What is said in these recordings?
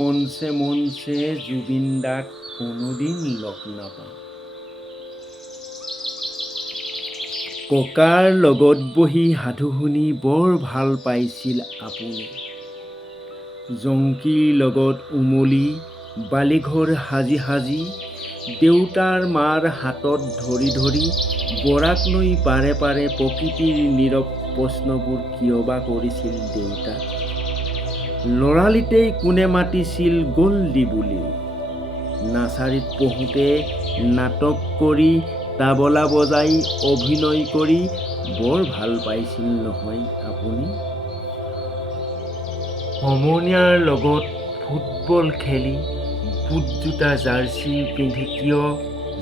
মনছে মনছে জুবিন দাক কোনোদিন লগ নাপাওঁ। ককাৰ লগত বহি সাধু শুনি বৰ ভাল পাইছিল আপুনি। জংকীৰ লগত উমলি বালিঘৰ সাজি সাজি দেউতাৰ মাৰ হাতত ধৰি ধৰি বৰাক নৈ পাৰে পাৰে প্ৰকৃতিৰ নীৰৱ প্ৰশ্নবোৰ কিয় বা কৰিছিল দেউতাক। ল'ৰালিতেই কোনে মাতিছিল গল্ডি বুলি। নাৰ্চাৰীত পঢ়োঁতে নাটক কৰি তাবলা বজাই অভিনয় কৰি বৰ ভাল পাইছিল নহয় আপুনি। সমনীয়াৰ লগত ফুটবল খেলি বুট জোতা জাৰ্চি পিন্ধি কিয়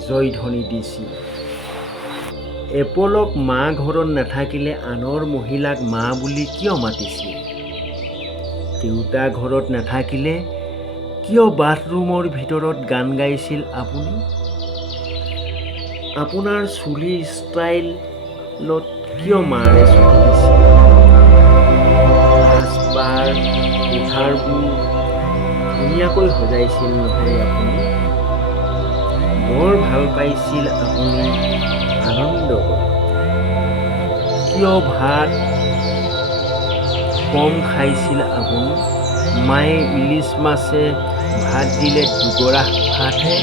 জয়ধ্বনি দিছিল। এপলক মা ঘৰত নাথাকিলে আনৰ মহিলাক মা বুলি কিয় মাতিছিল। দেউতা ঘৰত নাথাকিলে কিয় বাথৰুমৰ ভিতৰত গান গাইছিল আপুনি। আপোনাৰ চুলিৰ ষ্টাইলত কিয় মাৰে চকু দিছিল। সাজপাৰ কোঠাৰবোৰ ধুনীয়াকৈ সজাইছিল নহয় আপুনি। বৰ ভাল পাইছিল আপুনি আনন্দ কৰি। কিয় ভাত কম খাইছিল আপুনি। মায়ে ইলিচ মাছে ভাত দিলে দুগৰা ভাতহে।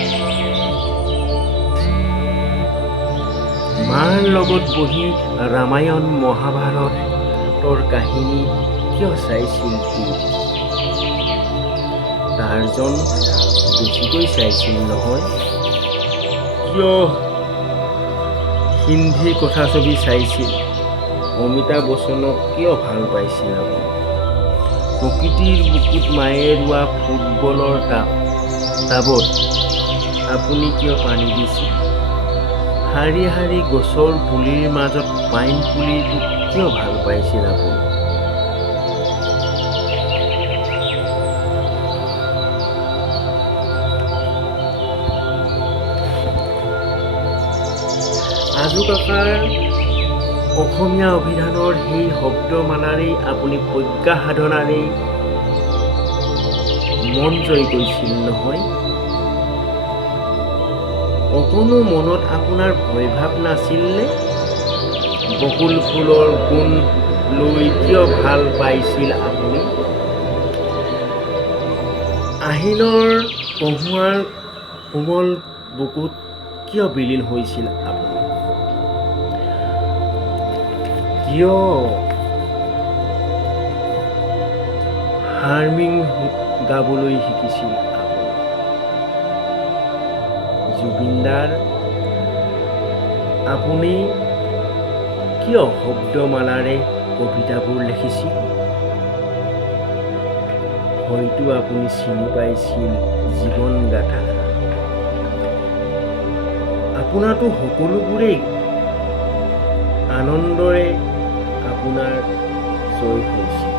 মাৰ লগত বহি ৰামায়ণ মহাভাৰতৰ কাহিনী কিয় চাইছিল টিভিত। টাৰ্জন বেছিকৈ চাইছিল নহয়। কিয় হিন্দী কথাছবি চাইছিল। অমিতাভ বচ্চনক কিয় ভাল পাইছিল আপুনি। প্ৰকৃতিৰ বুকুত মায়ে ৰোৱা ফুটবলৰ টাবত আপুনি কিয় পানী দিছিল। শাৰী শাৰী গছৰ পুলিৰ মাজত পাইন পুলিটোক কিয় ভাল পাইছিল আপুনি। আজু ককাৰ অসমীয়া অভিধানৰ সেই শব্দমালাৰেই আপুনি প্ৰজ্ঞা সাধনাৰেই মন জয় কৰিছিল নহয়। অকণো মনত আপোনাৰ ভয়ভাৱ নাছিলনে। বকুল ফুলৰ গুণ লৈ কিয় ভাল পাইছিল আপুনি। আহিনৰ কহুৱাৰ কোমল বুকুত কিয় বিলীন হৈছিল আপুনি। কিয় হাৰ্মিং গাবলৈ শিকিছিল আপুনি। জুবিনদাৰ আপুনি কিয় শব্দমালাৰে কবিতাবোৰ লিখিছিল। হয়তো আপুনি চিনি পাইছিল জীৱন গাথা। আপোনাৰতো সকলোবোৰেই আনন্দৰে আপোনাৰ জয় হৈছিল।